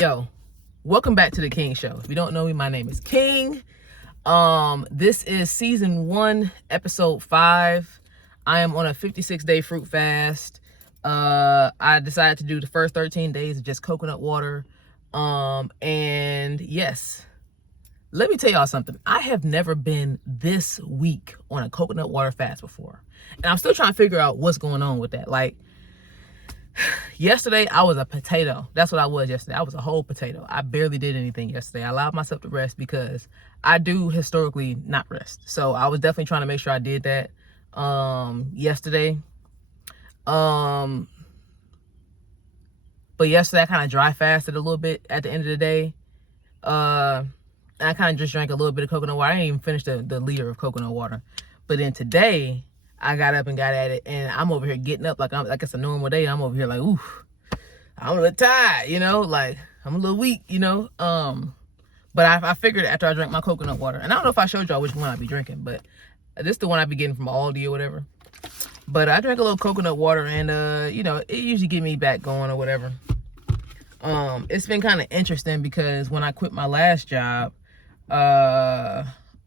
Yo, welcome back to the King Show. If you don't know me, my name is King. This is season 1, episode 5. I am on a 56-day fruit fast. I decided to do the first 13 days of just coconut water. And yes, let me tell y'all something. I have never been this weak on a coconut water fast before. And I'm still trying to figure out what's going on with that. Like, yesterday, I was a potato. That's what I was yesterday. I was a whole potato. I barely did anything yesterday. I allowed myself to rest because I do historically not rest. So I was definitely trying to make sure I did that yesterday. But yesterday, I kind of dry fasted a little bit at the end of the day. I kind of just drank a little bit of coconut water. I didn't even finish the liter of coconut water. But then today, I got up and got at it, and I'm over here getting up like it's a normal day. I'm over here like, ooh, I'm a little tired, like I'm a little weak, But I figured after I drank my coconut water, and I don't know if I showed y'all which one I be drinking, but this is the one I be getting from Aldi or whatever. But I drank a little coconut water, and it usually get me back going or whatever. It's been kind of interesting because when I quit my last job,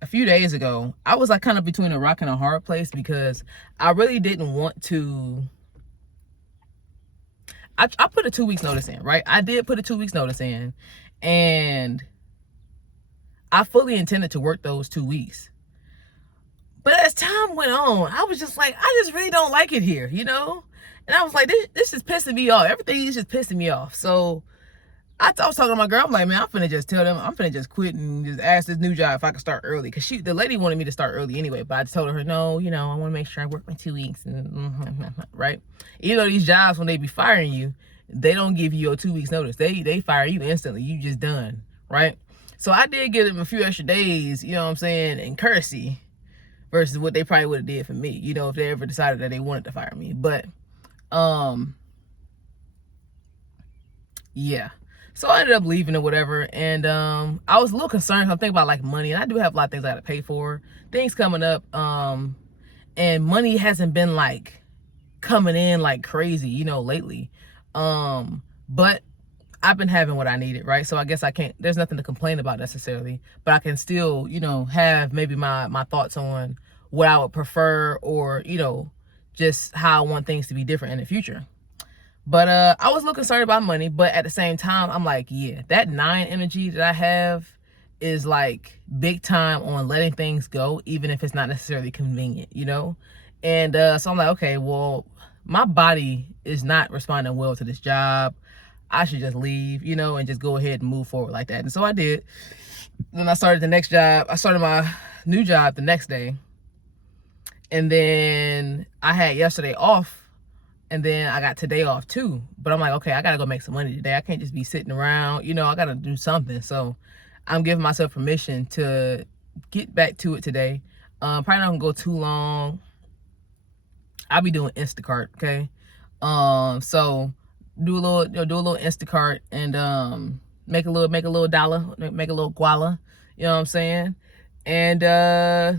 a few days ago, I was like kind of between a rock and a hard place because I really didn't want to. I put a 2 weeks notice in, right? I did put a 2 weeks notice in, and I fully intended to work those 2 weeks. But as time went on, I was just like, I just really don't like it here, And I was like, this is pissing me off. Everything is just pissing me off. So I was talking to my girl. I'm like, man, I'm finna just tell them. I'm finna just quit and just ask this new job if I can start early. Because the lady wanted me to start early anyway. But I just told her, no, I want to make sure I work my 2 weeks. Right? Even though these jobs, when they be firing you, they don't give you your 2 weeks notice. They fire you instantly. You just done. Right? So I did give them a few extra days, you know what I'm saying, in courtesy versus what they probably would have did for me, if they ever decided that they wanted to fire me. But, yeah. So I ended up leaving or whatever, and I was a little concerned. I'm thinking about like money, and I do have a lot of things I gotta pay for, things coming up, and money hasn't been like coming in like crazy, lately. But I've been having what I needed, right? So I guess there's nothing to complain about necessarily, but I can still, have maybe my thoughts on what I would prefer or, just how I want things to be different in the future. But I was a little concerned about money, but at the same time, I'm like, yeah, that 9 energy that I have is like big time on letting things go, even if it's not necessarily convenient, And so I'm like, okay, well, my body is not responding well to this job. I should just leave, and just go ahead and move forward like that. And so I did. Then I started the next job. I started my new job the next day. And then I had yesterday off. And then I got today off too. But I'm like, okay, I got to go make some money today. I can't just be sitting around. I got to do something. So I'm giving myself permission to get back to it today. Probably not going to go too long. I'll be doing Instacart, okay? So do a little Instacart and make a little dollar, make a little guala. You know what I'm saying? And yeah,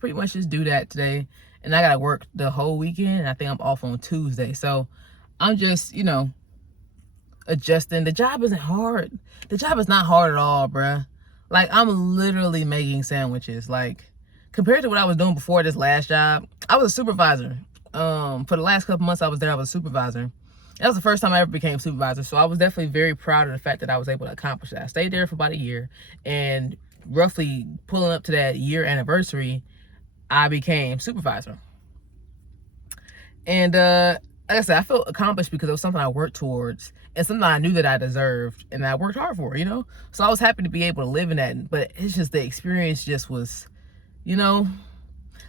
pretty much just do that today. And I gotta work the whole weekend, and I think I'm off on Tuesday. So I'm just, adjusting. The job isn't hard. The job is not hard at all, bruh. Like, I'm literally making sandwiches. Like, compared to what I was doing before this last job, I was a supervisor. For the last couple months I was there, I was a supervisor. That was the first time I ever became a supervisor. So I was definitely very proud of the fact that I was able to accomplish that. I stayed there for about a year, and roughly pulling up to that year anniversary, I became supervisor. And like I said, I felt accomplished because it was something I worked towards and something I knew that I deserved and that I worked hard for, So I was happy to be able to live in that. But it's just the experience just was,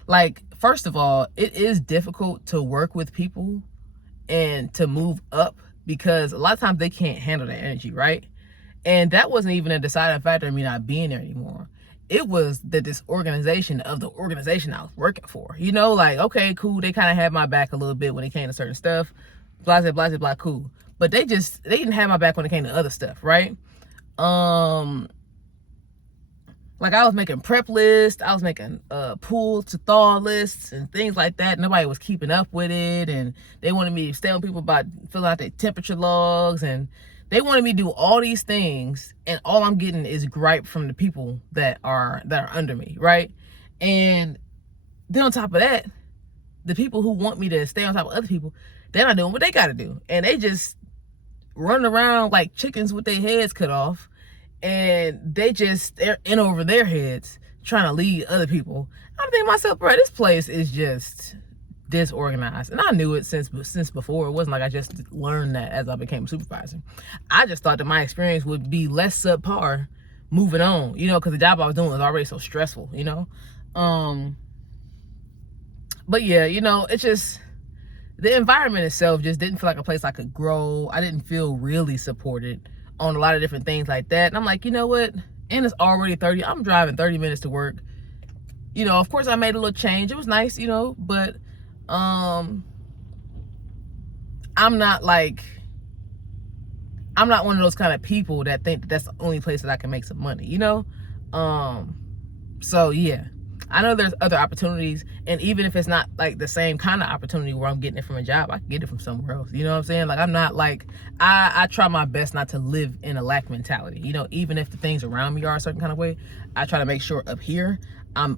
like, first of all, it is difficult to work with people and to move up because a lot of times they can't handle that energy, right? And that wasn't even a deciding factor in me not being there anymore. It was the disorganization of the organization I was working for. Like, okay, cool. They kind of had my back a little bit when it came to certain stuff. Blah, blah, blah, blah, cool. But they didn't have my back when it came to other stuff, right? Like, I was making prep lists, I was making pool to thaw lists and things like that. Nobody was keeping up with it, and they wanted me to stay on people about filling out their temperature logs, and They wanted me to do all these things, and all I'm getting is gripe from the people that are under me, right? And then on top of that, the people who want me to stay on top of other people, they're not doing what they got to do, and they just running around like chickens with their heads cut off, and they're in over their heads trying to lead other people. I'm thinking to myself, bro, this place is just disorganized. And I knew it since before. It wasn't like I just learned that as I became a supervisor. I just thought that my experience would be less subpar moving on, because the job I was doing was already so stressful, but yeah, it's just, the environment itself just didn't feel like a place I could grow. I didn't feel really supported on a lot of different things like that. And I'm like, you know what? And it's already 30. I'm driving 30 minutes to work. Of course I made a little change. It was nice, but I'm not one of those kind of people that think that that's the only place that I can make some money, so yeah, I know there's other opportunities, and even if it's not like the same kind of opportunity where I'm getting it from a job, I can get it from somewhere else. You know what I'm saying? Like, I'm not like, I try my best not to live in a lack mentality. Even if the things around me are a certain kind of way, I try to make sure up here I'm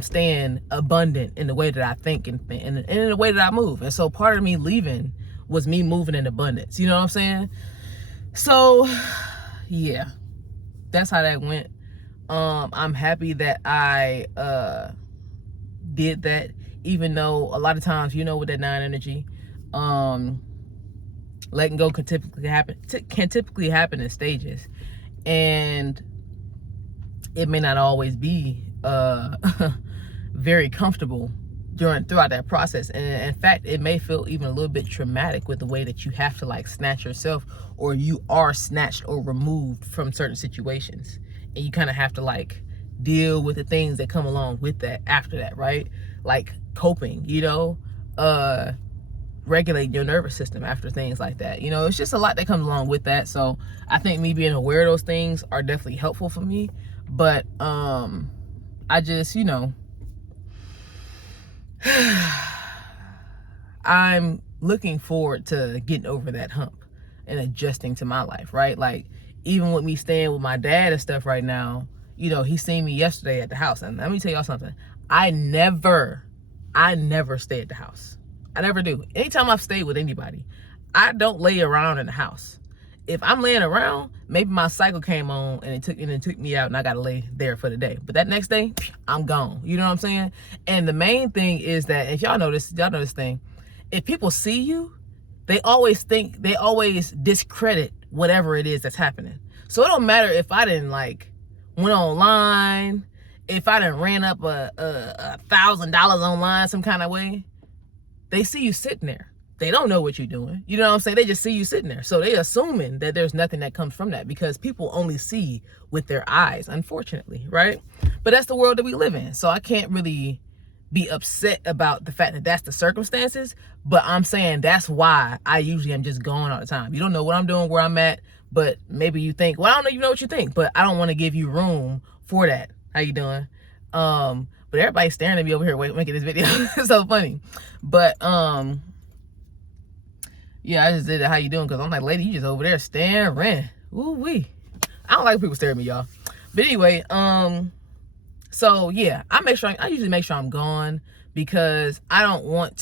staying abundant in the way that I think and in the way that I move. And so part of me leaving was me moving in abundance. You know what I'm saying? So yeah, that's how that went. I'm happy that I did that, even though a lot of times, with that 9 energy, letting go can typically happen in stages, and it may not always be very comfortable throughout that process. And in fact, it may feel even a little bit traumatic with the way that you have to like snatch yourself, or you are snatched or removed from certain situations, and you kind of have to like deal with the things that come along with that after that, right? Like coping, regulating your nervous system after things like that. It's just a lot that comes along with that. So I think me being aware of those things are definitely helpful for me. But I just, I'm looking forward to getting over that hump and adjusting to my life, right? Like, even with me staying with my dad and stuff right now, he seen me yesterday at the house. And let me tell y'all something. I never stay at the house. I never do. Anytime I've stayed with anybody, I don't lay around in the house. If I'm laying around, maybe my cycle came on and it took me out, and I gotta lay there for the day. But that next day, I'm gone. You know what I'm saying? And the main thing is that, if y'all know this thing, if people see you, they always discredit whatever it is that's happening. So it don't matter if I didn't like went online, if I done ran up $1,000 online some kind of way. They see you sitting there. They don't know what you're doing. You know what I'm saying? They just see you sitting there. So they assuming that there's nothing that comes from that, because people only see with their eyes, unfortunately, right? But that's the world that we live in. So I can't really be upset about the fact that that's the circumstances, but I'm saying that's why I usually am just gone all the time. You don't know what I'm doing, where I'm at, but maybe you think, well, I don't know, you know what you think, but I don't want to give you room for that. How you doing? But everybody's staring at me over here making this video. It's so funny. But yeah, I just did it. How you doing? Because I'm like, lady, you just over there staring. Ooh wee. I don't like people staring at me, y'all. But anyway, so yeah, I usually make sure I'm gone, because I don't want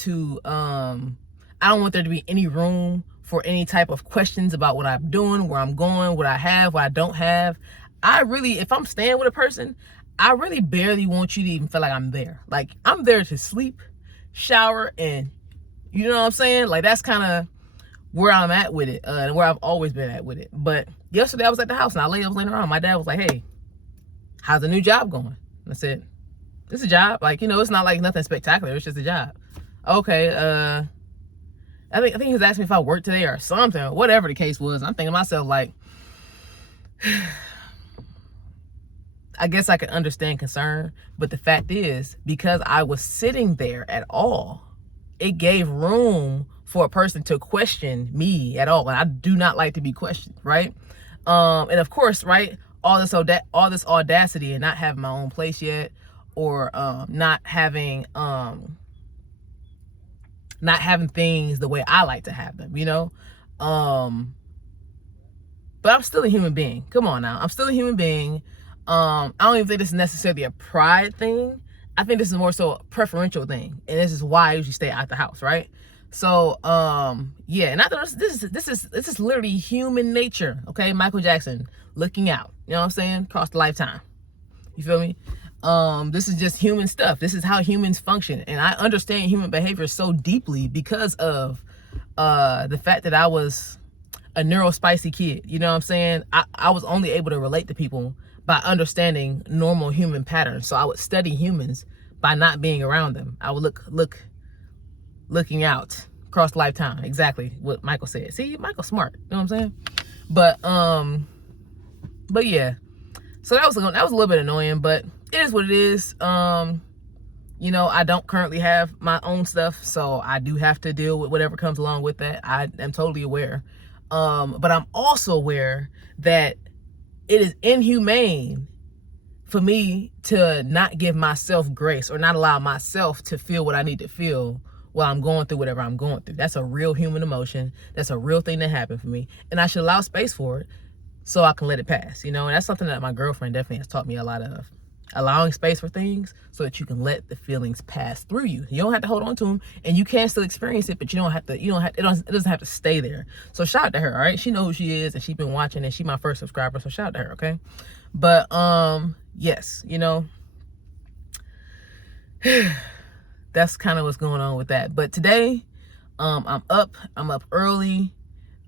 there to be any room for any type of questions about what I'm doing, where I'm going, what I have, what I don't have. If I'm staying with a person, I really barely want you to even feel like I'm there. Like, I'm there to sleep, shower, and you know what I'm saying? Like, that's kind of where I'm at with it, and where I've always been at with it. But yesterday I was at the house, and I was laying around. My dad was like, hey, how's the new job going? And I said, it's a job. Like, it's not like nothing spectacular. It's just a job. Okay. I think he was asking me if I worked today or something, or whatever the case was. I'm thinking to myself, like, I guess I can understand concern, but the fact is, because I was sitting there at all, it gave room for a person to question me at all. And I do not like to be questioned, right? And of course, right, all this audacity and not having my own place yet, or not having things the way I like to have them, but I'm still a human being. Come on now, I'm still a human being. I don't even think this is necessarily a pride thing. I think this is more so a preferential thing, and this is why I usually stay out the house, right? So yeah, and I thought this is literally human nature. Okay, Michael Jackson, looking out, you know what I'm saying, across the lifetime. You feel me? This is just human stuff. This is how humans function, and I understand human behavior so deeply because of the fact that I was a neurospicy kid. You know what I'm saying? I was only able to relate to people by understanding normal human patterns. So I would study humans by not being around them. I would looking out across lifetime. Exactly what Michael said. See, Michael's smart. You know what I'm saying? But yeah. So that was a little bit annoying, but it is what it is. You know, I don't currently have my own stuff, so I do have to deal with whatever comes along with that. I am totally aware. But I'm also aware that it is inhumane for me to not give myself grace or not allow myself to feel what I need to feel while I'm going through whatever I'm going through. That's a real human emotion. That's a real thing that happened for me. And I should allow space for it so I can let it pass, you know? And that's something that my girlfriend definitely has taught me a lot of. Allowing space for things so that you can let the feelings pass through you. You don't have to hold on to them, and you can still experience it, but it doesn't have to stay there. So shout out to her, all right? She knows who she is, and she's been watching, and she's my first subscriber, so shout out to her, okay? But yes, you know, that's kind of what's going on with that. But today, I'm up early.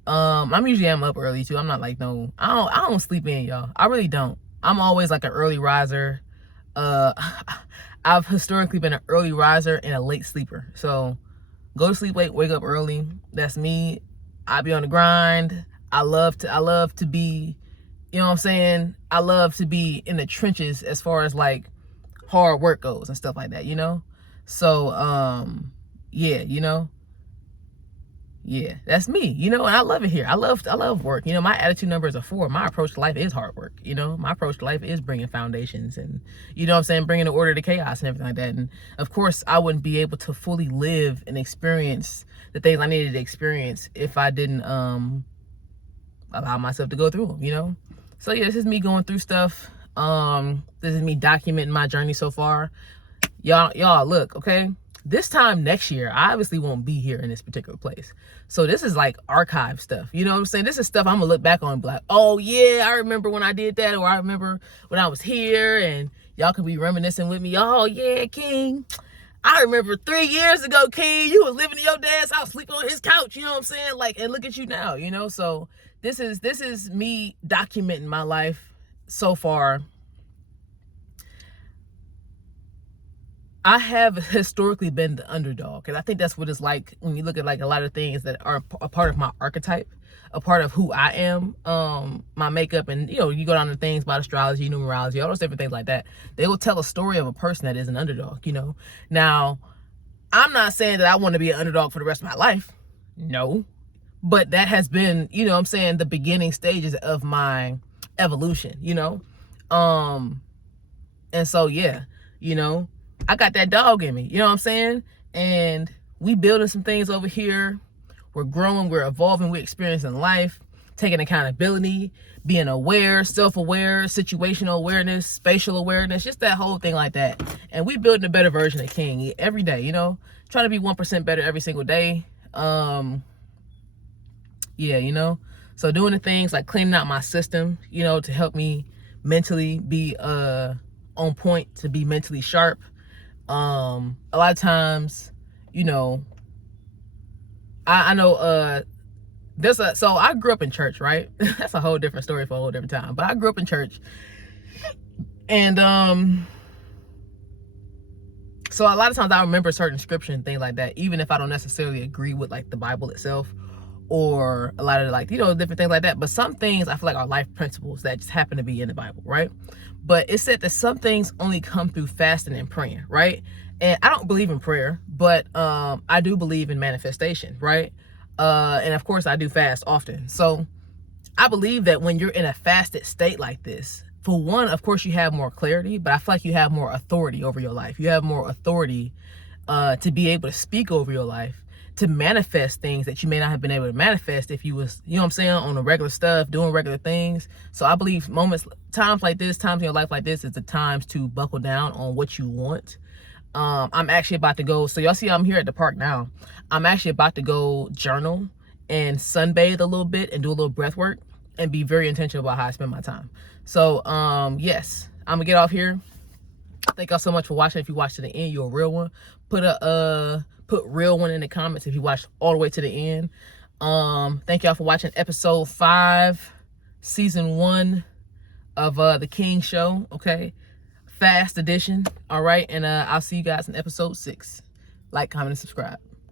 I'm up early too. I'm not like I don't sleep in, y'all. I really don't. I'm always like an early riser. I've historically been an early riser and a late sleeper. So go to sleep late, wake up early. That's me. I be on the grind. I love to be, you know what I'm saying? I love to be in the trenches as far as like hard work goes and stuff like that, you know? So yeah, you know. Yeah, that's me, you know, and I love it here. I love work. You know, my attitude number is a 4. My approach to life is hard work. You know, my approach to life is bringing foundations and, you know what I'm saying, bringing the order to chaos and everything like that. And of course, I wouldn't be able to fully live and experience the things I needed to experience if I didn't allow myself to go through them, you know? So yeah, this is me going through stuff. This is me documenting my journey so far. Y'all look, okay? This time next year, I obviously won't be here in this particular place. So this is like archive stuff. You know what I'm saying? This is stuff I'm gonna look back on and be like, oh yeah, I remember when I did that, or I remember when I was here, and y'all can be reminiscing with me. Oh yeah, King, I remember 3 years ago, King, you was living in your dad's house, sleeping on his couch, you know what I'm saying? Like, and look at you now, you know? So this is me documenting my life so far. I have historically been the underdog, and I think that's what it's like when you look at like a lot of things that are a part of my archetype, a part of who I am, my makeup, and you know, you go down to things about astrology, numerology, all those different things like that. They will tell a story of a person that is an underdog, you know. Now, I'm not saying that I want to be an underdog for the rest of my life, no, but that has been, you know what I'm saying, the beginning stages of my evolution, you know. And so yeah, you know, I got that dog in me, you know what I'm saying? And we building some things over here. We're growing, we're evolving, we're experiencing life, taking accountability, being aware, self-aware, situational awareness, spatial awareness, just that whole thing like that. And we building a better version of King every day, you know, trying to be 1% better every single day. Yeah, you know, so doing the things like cleaning out my system, you know, to help me mentally be on point, to be mentally sharp. A lot of times, you know, I know so I grew up in church, right? That's a whole different story for a whole different time. But I grew up in church, and so a lot of times I remember certain scripture and things like that, even if I don't necessarily agree with like the Bible itself, or a lot of like, you know, different things like that. But some things I feel like are life principles that just happen to be in the Bible, right? But it said that some things only come through fasting and praying, right? And I don't believe in prayer, but I do believe in manifestation, right? And of course I do fast often. So I believe that when you're in a fasted state like this, for one, of course you have more clarity, but I feel like you have more authority over your life. You have more authority to be able to speak over your life, to manifest things that you may not have been able to manifest if you was, you know what I'm saying, on the regular stuff, doing regular things. So I believe times like this, times in your life like this is the times to buckle down on what you want. I'm actually about to go, so y'all see I'm here at the park now. I'm actually about to go journal and sunbathe a little bit and do a little breath work and be very intentional about how I spend my time. So yes, I'm gonna get off here. Thank y'all so much for watching. If you watched to the end, you're a real one. Put real one in the comments if you watched all the way to the end. Thank y'all for watching episode 5, season 1 of the Qing show. Okay, fast edition. All right, and I'll see you guys in episode 6. Like, comment, and subscribe.